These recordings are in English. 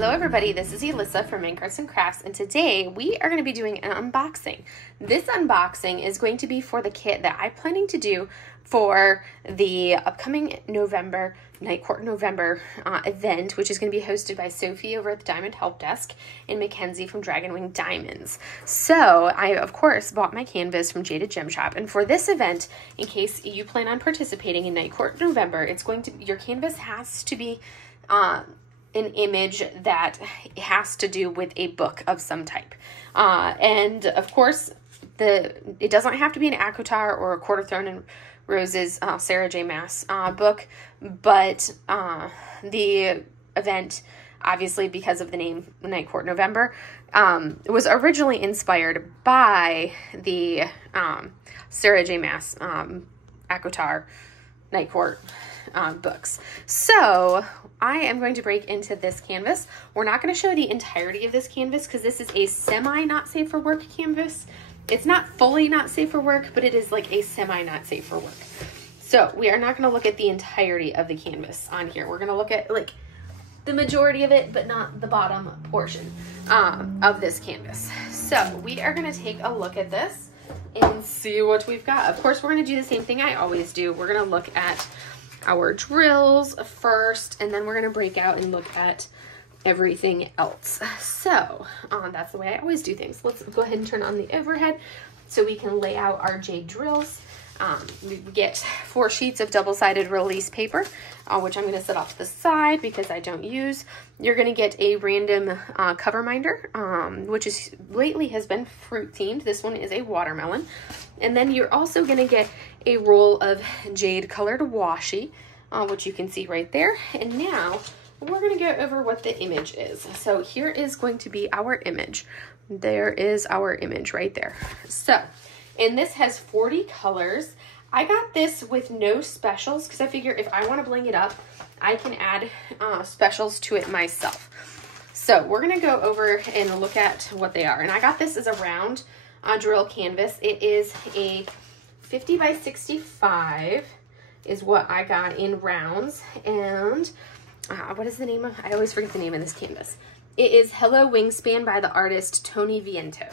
Hello everybody, this is Elissa from Nightcourt and Crafts, and today we are going to be doing an unboxing. This unboxing is going to be for the kit that I'm planning to do for the upcoming Nightcourt November event, which is going to be hosted by Sophie over at the Diamond Help Desk and Mackenzie from Dragon Wing Diamonds. So I, of course, bought my canvas from Jaded Gem Shop, and for this event, in case you plan on participating in Nightcourt November, it's going to, your canvas has to be an image that has to do with a book of some type. And of course, it doesn't have to be an ACOTAR or a Court of Thorn and Roses Sarah J. Maas book, but the event, obviously because of the name Nightcourt November, was originally inspired by the Sarah J. Maas ACOTAR Nightcourt books. So I am going to break into this canvas. We're not going to show the entirety of this canvas because this is a semi not safe for work canvas. It's not fully not safe for work, but it is like a semi not safe for work. So we are not going to look at the entirety of the canvas on here. We're going to look at like the majority of it, but not the bottom portion of this canvas. So we are going to take a look at this and see what we've got. Of course, we're going to do the same thing I always do. We're going to look at our drills first, and then we're going to break out and look at everything else. So that's the way I always do things. Let's go ahead and turn on the overhead so we can lay out our jade drills. We get 4 sheets of double-sided release paper, which I'm going to set off to the side because I don't use. You're going to get a random cover minder, which is lately has been fruit themed. This one is a watermelon. And then you're also going to get a roll of jade colored washi, which you can see right there. And now we're going to go over what the image is. So here is going to be our image. There is our image right there. So, and this has 40 colors. I got this with no specials because I figure if I want to bling it up, I can add specials to it myself. So we're going to go over and look at what they are. And I got this as a round drill canvas. It is a 50 by 65 is what I got in rounds. And what is the name of, I always forget the name of this canvas. It is Hello Wingspan by the artist Tony Viento.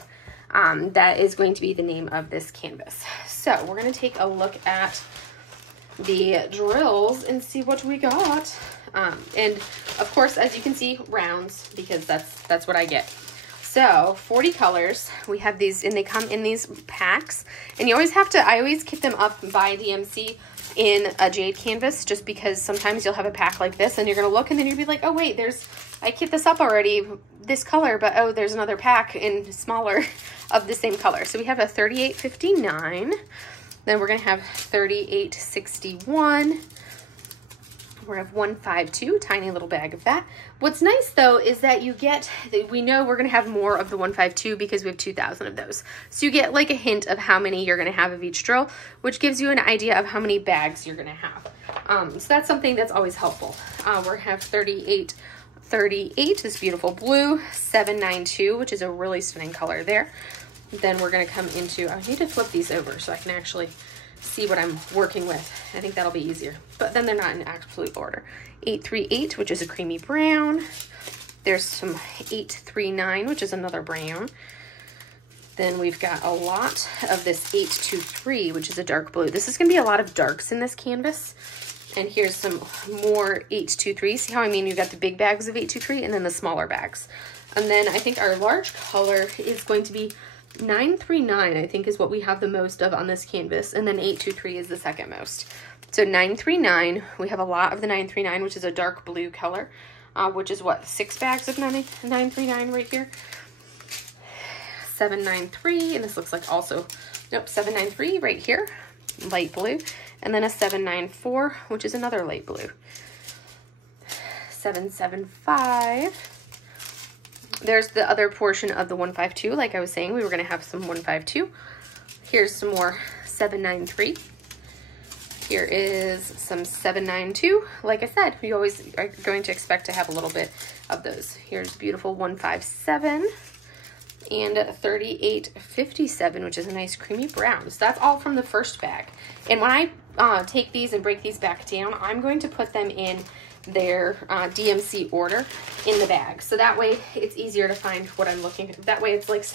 That is going to be the name of this canvas. So we're going to take a look at the drills and see what we got. And of course, as you can see, rounds, because that's what I get. So 40 colors, we have these, and they come in these packs, and you always have to, I always keep them up by DMC in a jade canvas, just because sometimes you'll have a pack like this and you're going to look and then you'll be like, oh wait, I kept this up already, this color, but oh, there's another pack in smaller of the same color. So we have a 38.59, then we're going to have 38.61, we're going to have 152, tiny little bag of that. What's nice though is that you get, we know we're going to have more of the 152 because we have 2,000 of those. So you get like a hint of how many you're going to have of each drill, which gives you an idea of how many bags you're going to have. So that's something that's always helpful. We're going to have 38, this beautiful blue, 792, which is a really stunning color there. Then we're going to come into, I need to flip these over so I can actually see what I'm working with. I think that'll be easier, but then they're not in absolute order. 838, which is a creamy brown. There's some 839, which is another brown. Then we've got a lot of this 823, which is a dark blue. This is going to be a lot of darks in this canvas. And here's some more 823. See how I mean? You've got the big bags of 823 and then the smaller bags. And then I think our large color is going to be 939, I think is what we have the most of on this canvas. And then 823 is the second most. So 939, we have a lot of the 939, which is a dark blue color, which is what, 6 bags of 939 right here. 793, and this looks like also, nope, 793 right here, light blue. And then a 794, which is another light blue. 775. There's the other portion of the 152. Like I was saying, we were going to have some 152. Here's some more 793. Here is some 792. Like I said, we always are going to expect to have a little bit of those. Here's beautiful 157 and 3857, which is a nice creamy brown. So that's all from the first bag. And when I take these and break these back down, I'm going to put them in their DMC order in the bag. So that way it's easier to find what I'm looking for. That way it's like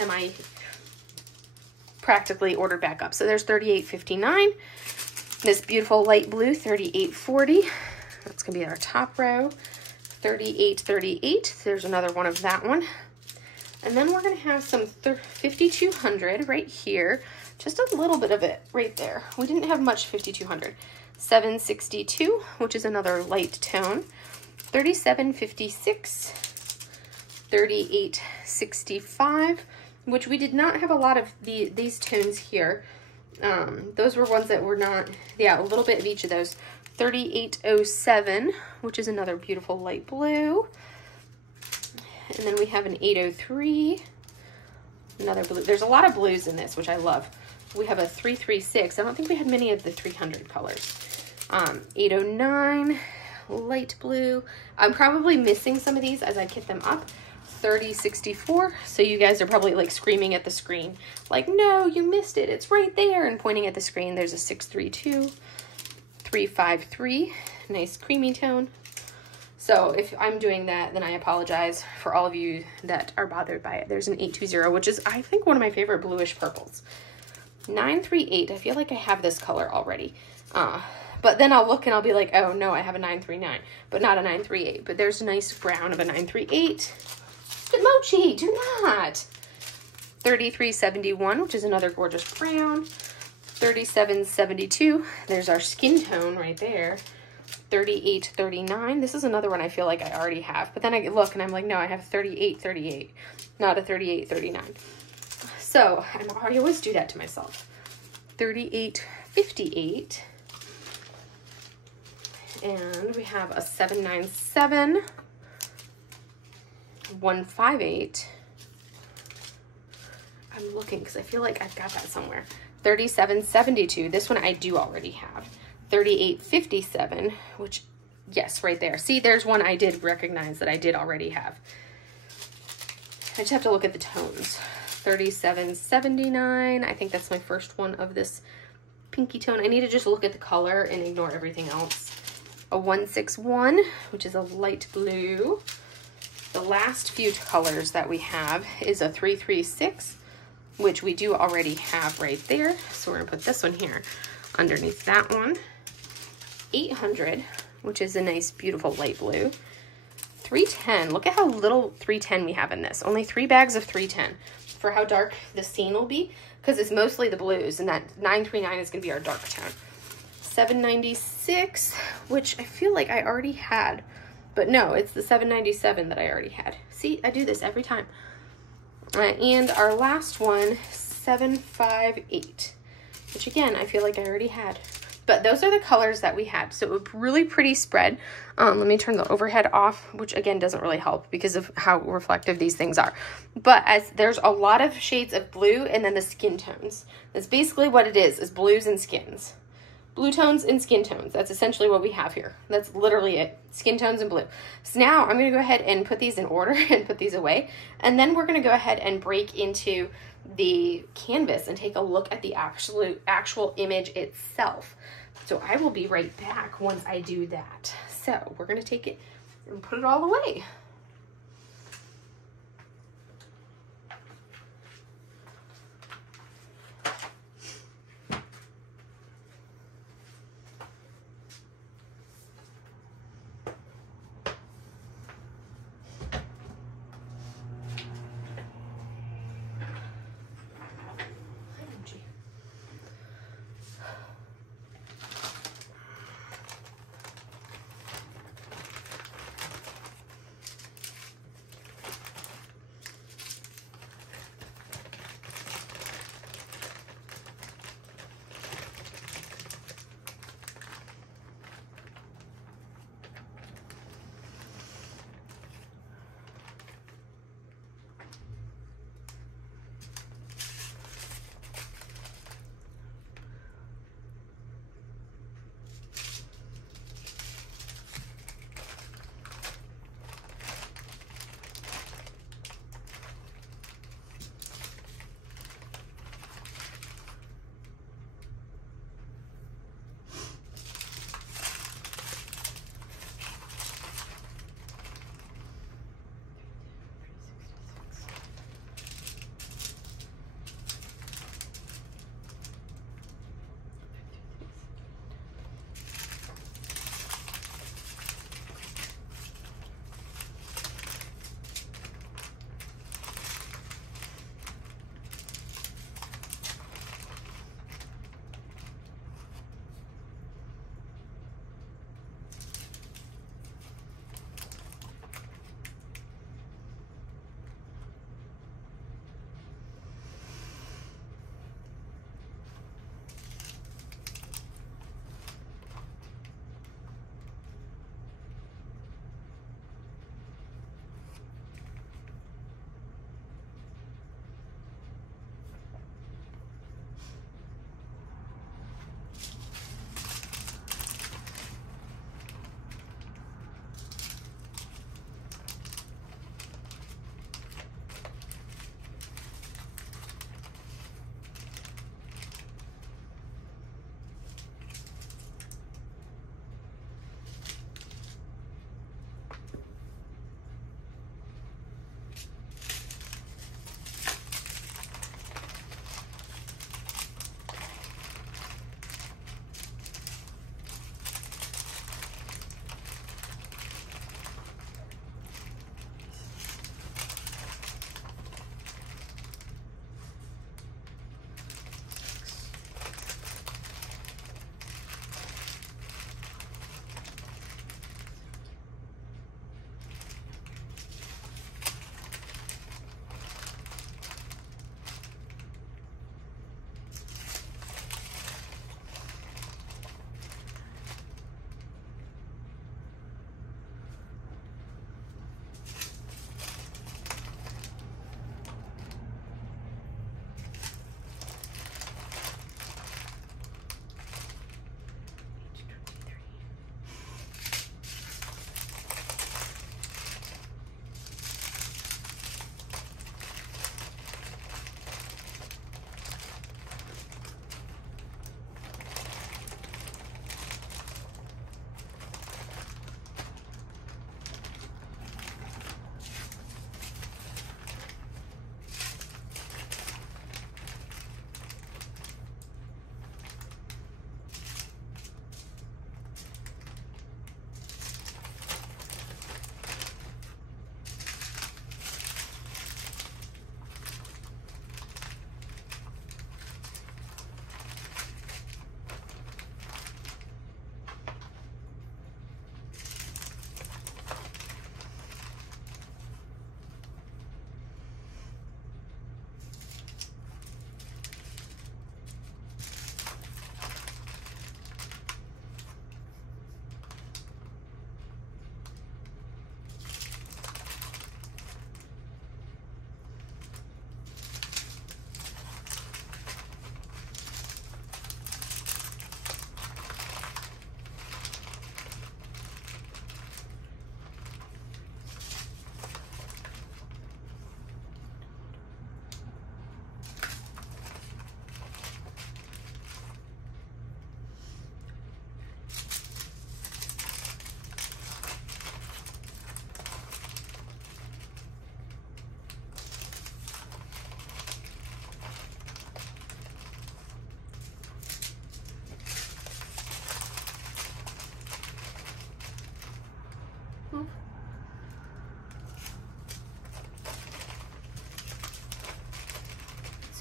practically ordered back up. So there's $38.59. This beautiful light blue, $38.40. That's gonna be our top row. $38.38. There's another one of that one. And then we're gonna have some $5,200 right here. Just a little bit of it right there. We didn't have much $5,200. $7.62, which is another light tone. $37.56. $38.65, which we did not have a lot of these tones here. Those were ones that were not, yeah, a little bit of each of those. $38.07, which is another beautiful light blue. And then we have an $8.03, another blue. There's a lot of blues in this, which I love. We have a $336. I don't think we had many of the 300 colors. $8.09, light blue. I'm probably missing some of these as I kit them up. $30.64. So you guys are probably like screaming at the screen, like, no, you missed it. It's right there. And pointing at the screen, there's a $632, $353, nice creamy tone. So if I'm doing that, then I apologize for all of you that are bothered by it. There's an $820, which is, I think, one of my favorite bluish purples. $938. I feel like I have this color already. But then I'll look and I'll be like, oh no, I have a $939, but not a $938. But there's a nice brown of a $938. Mochi, do not. $33.71, which is another gorgeous brown. $37.72. There's our skin tone right there. $38.39. This is another one I feel like I already have. But then I look and I'm like, no, I have $38.38, not a $38.39. So I always do that to myself. $38.58. And we have a $797. $158. I'm looking because I feel like I've got that somewhere. $37.72. This one I do already have. $38.57, which, yes, right there. See, there's one I did recognize that I did already have. I just have to look at the tones. $37.79. I think that's my first one of this pinky tone. I need to just look at the color and ignore everything else. A 161, which is a light blue. The last few colors that we have is a 336, which we do already have right there. So we're gonna put this one here underneath that one. 800, which is a nice, beautiful light blue. 310, look at how little 310 we have in this. Only 3 bags of 310 for how dark the scene will be, because it's mostly the blues, and that 939 is gonna be our dark tone. 796, which I feel like I already had, but no, it's the 797 that I already had. See, I do this every time. And our last one, 758, which again, I feel like I already had. But those are the colors that we had. So a really pretty spread. Let me turn the overhead off, which again doesn't really help because of how reflective these things are. But as there's a lot of shades of blue and then the skin tones. That's basically what it is blues and skins. Blue tones and skin tones. That's essentially what we have here. That's literally it. Skin tones and blue. So now I'm going to go ahead and put these in order and put these away. And then we're going to go ahead and break into the canvas and take a look at the actual image itself. So I will be right back once I do that. So we're going to take it and put it all away.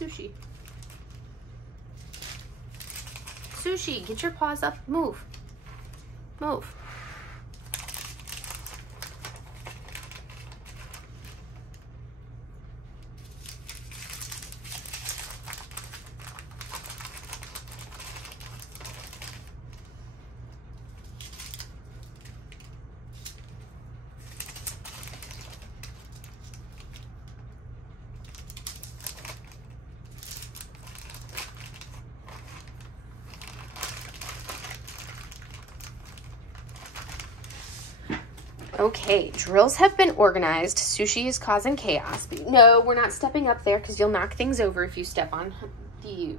Sushi. Sushi, get your paws up. Move. Move. Okay, drills have been organized. Sushi is causing chaos. No, we're not stepping up there because you'll knock things over if you step on the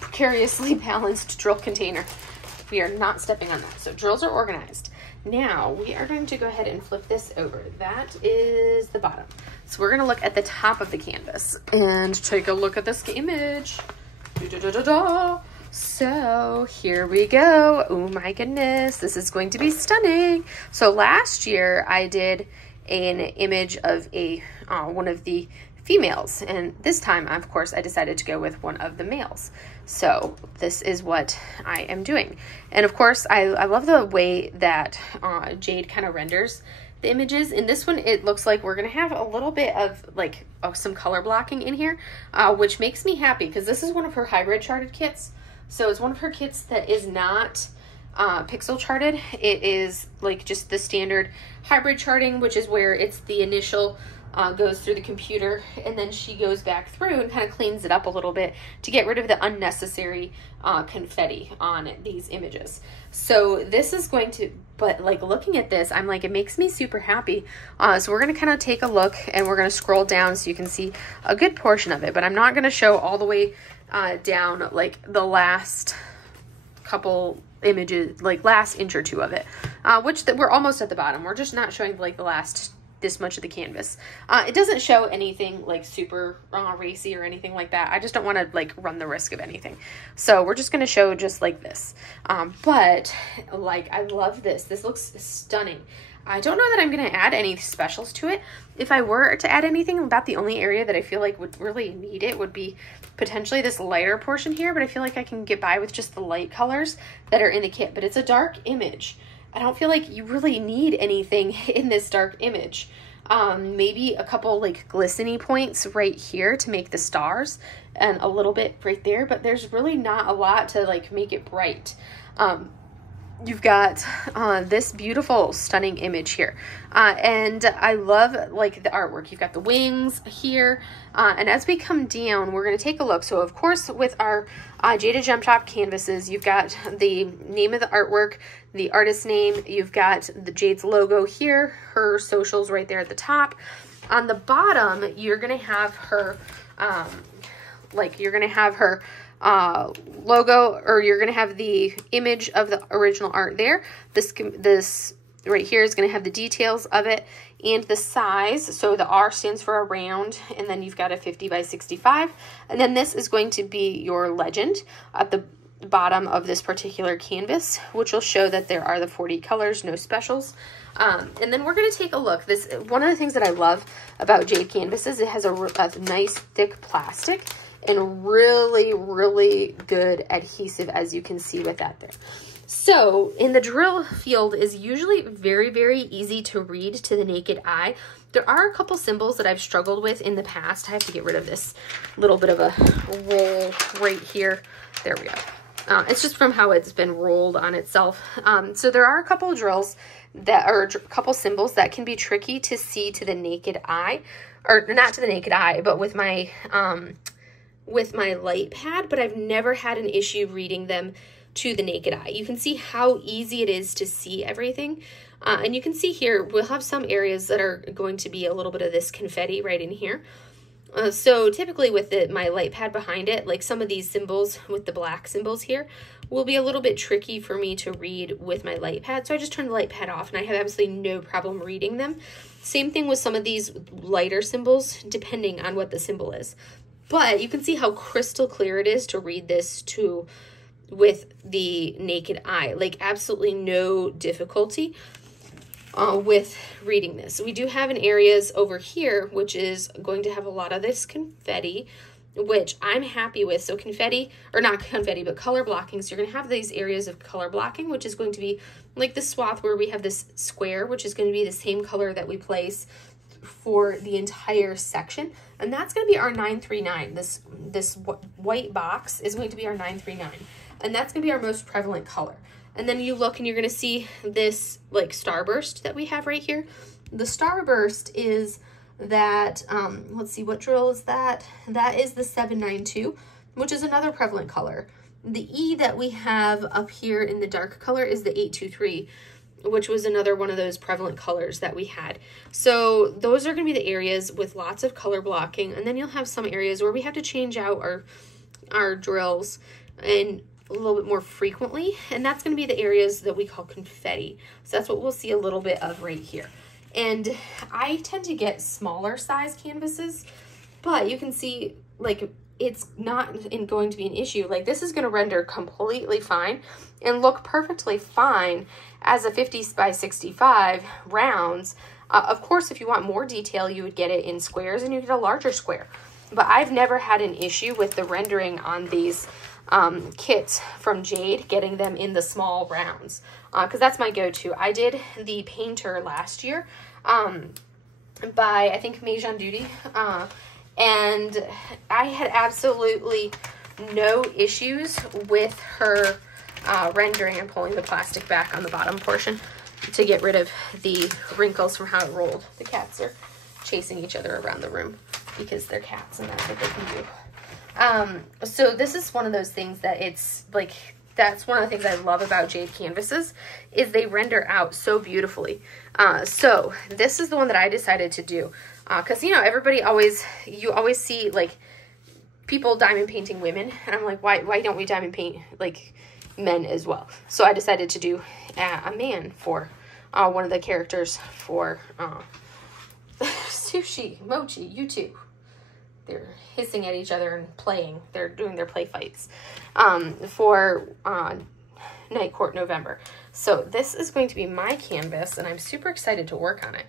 precariously balanced drill container. We are not stepping on that. So drills are organized. Now we are going to go ahead and flip this over. That is the bottom. So we're going to look at the top of the canvas and take a look at this image. So here we go. Oh my goodness, this is going to be stunning. So last year I did an image of one of the females, and this time of course I decided to go with one of the males. So this is what I am doing. And of course I love the way that Jade kind of renders the images. In this one, it looks like we're gonna have a little bit of like some color blocking in here, which makes me happy because this is one of her hybrid charted kits. So it's one of her kits that is not pixel charted. It is like just the standard hybrid charting, which is where it's the initial goes through the computer, and then she goes back through and kind of cleans it up a little bit to get rid of the unnecessary confetti on these images. So this is going to, but like looking at this, I'm like, it makes me super happy. So we're gonna kind of take a look and we're gonna scroll down so you can see a good portion of it, but I'm not gonna show all the way down like the last couple images, like last inch or two of it, which we're almost at the bottom. We're just not showing like the last this much of the canvas. It doesn't show anything like super racy or anything like that. I just don't want to like run the risk of anything. So we're just going to show just like this. But like, I love this. This looks stunning. I don't know that I'm going to add any specials to it. If I were to add anything, about the only area that I feel like would really need it would be potentially this lighter portion here, but I feel like I can get by with just the light colors that are in the kit. But it's a dark image. I don't feel like you really need anything in this dark image. Maybe a couple like glistening points right here to make the stars and a little bit right there, but there's really not a lot to like make it bright. You've got this beautiful, stunning image here. And I love like the artwork. You've got the wings here. And as we come down, we're going to take a look. So of course, with our Jaded Gem Shop canvases, you've got the name of the artwork, the artist's name. You've got the Jade's logo here, her socials right there at the top. On the bottom, you're going to have her, logo, or you're going to have the image of the original art there. This right here is going to have the details of it and the size. So the R stands for around, and then you've got a 50 by 65. And then this is going to be your legend at the bottom of this particular canvas, which will show that there are the 40 colors, no specials. And then we're going to take a look. One of the things that I love about Jade canvases, it has a nice thick plastic and really, really good adhesive, as you can see with that there. So in the drill field is usually very, very easy to read to the naked eye. There are a couple symbols that I've struggled with in the past. I have to get rid of this little bit of a roll right here. There we go. It's just from how it's been rolled on itself. So there are a couple drills that are a couple symbols that can be tricky to see to the naked eye, or not to the naked eye, but with my light pad, but I've never had an issue reading them to the naked eye. You can see how easy it is to see everything. And you can see here, we'll have some areas that are going to be a little bit of this confetti right in here. So typically with my light pad behind it, like some of these symbols with the black symbols here will be a little bit tricky for me to read with my light pad. So I just turn the light pad off and I have absolutely no problem reading them. Same thing with some of these lighter symbols, depending on what the symbol is. But you can see how crystal clear it is to read this with the naked eye. Like absolutely no difficulty with reading this. We do have in areas over here, which is going to have a lot of this confetti. which I'm happy with. So confetti, or not confetti, but color blocking. So you're going to have these areas of color blocking, which is going to be like the swath where we have this square, which is going to be the same color that we place for the entire section. And that's going to be our 939. This white box is going to be our 939. And that's going to be our most prevalent color. And then you look and you're going to see this like starburst that we have right here. The starburst is that, let's see, what drill is that? That is the 792, which is another prevalent color. The E that we have up here in the dark color is the 823, which was another one of those prevalent colors that we had. So those are going to be the areas with lots of color blocking. And then you'll have some areas where we have to change out our drills and a little bit more frequently, and that's going to be the areas that we call confetti. So that's what we'll see a little bit of right here. And I tend to get smaller size canvases, but you can see like it's not going to be an issue. Like this is going to render completely fine and look perfectly fine as a 50 by 65 rounds. Of course, if you want more detail, you would get it in squares and you get a larger square. But I've never had an issue with the rendering on these kits from Jade, getting them in the small rounds, because that's my go-to. I did the Painter last year by, I think, Maison Duty, and I had absolutely no issues with her rendering. and pulling the plastic back on the bottom portion to get rid of the wrinkles from how it rolled. The cats are chasing each other around the room because they're cats and that's what they can do. So this is one of those things that it's like, that's one of the things I love about Jade canvases is they render out so beautifully. So this is the one that I decided to do. Cause you know, you always see like people diamond painting women and I'm like, why don't we diamond paint like men as well? So I decided to do a man for, one of the characters for, Sushi, Mochi, you two. They're hissing at each other and playing. They're doing their play fights for Nightcourt November. So this is going to be my canvas, and I'm super excited to work on it.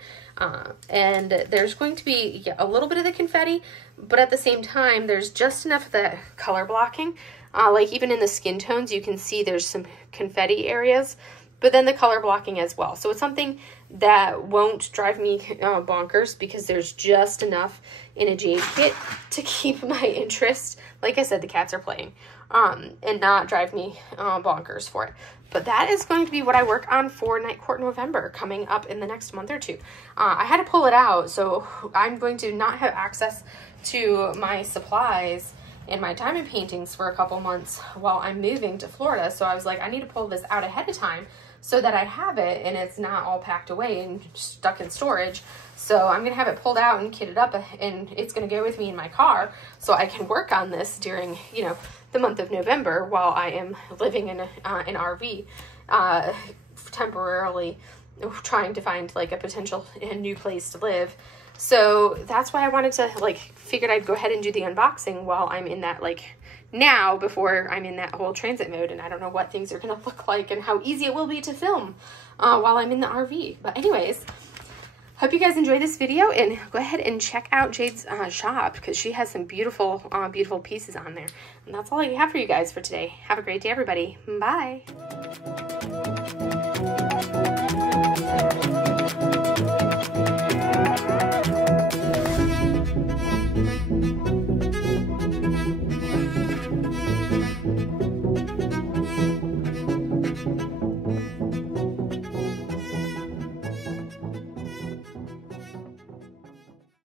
And there's going to be a little bit of the confetti, but at the same time, there's just enough of the color blocking. Like even in the skin tones, you can see there's some confetti areas, but then the color blocking as well. So it's something that won't drive me bonkers because there's just enough in a Jade kit to keep my interest. Like I said, the cats are playing and not drive me bonkers for it. But that is going to be what I work on for Nightcourt November coming up in the next month or two. I had to pull it out, so I'm going to not have access to my supplies and my diamond paintings for a couple months while I'm moving to Florida. So I was like, I need to pull this out ahead of time so that I have it and it's not all packed away and stuck in storage. So I'm going to have it pulled out and kitted up, and it's going to go with me in my car so I can work on this during, you know, the month of November while I am living in an RV, temporarily trying to find like a potential new place to live. So that's why I wanted to figured I'd go ahead and do the unboxing while I'm in that now, before I'm in that whole transit mode, and I don't know what things are going to look like and how easy it will be to film while I'm in the RV. But anyways, hope you guys enjoyed this video, and go ahead and check out Jade's shop because she has some beautiful, beautiful pieces on there. And that's all I have for you guys for today. Have a great day, everybody. Bye.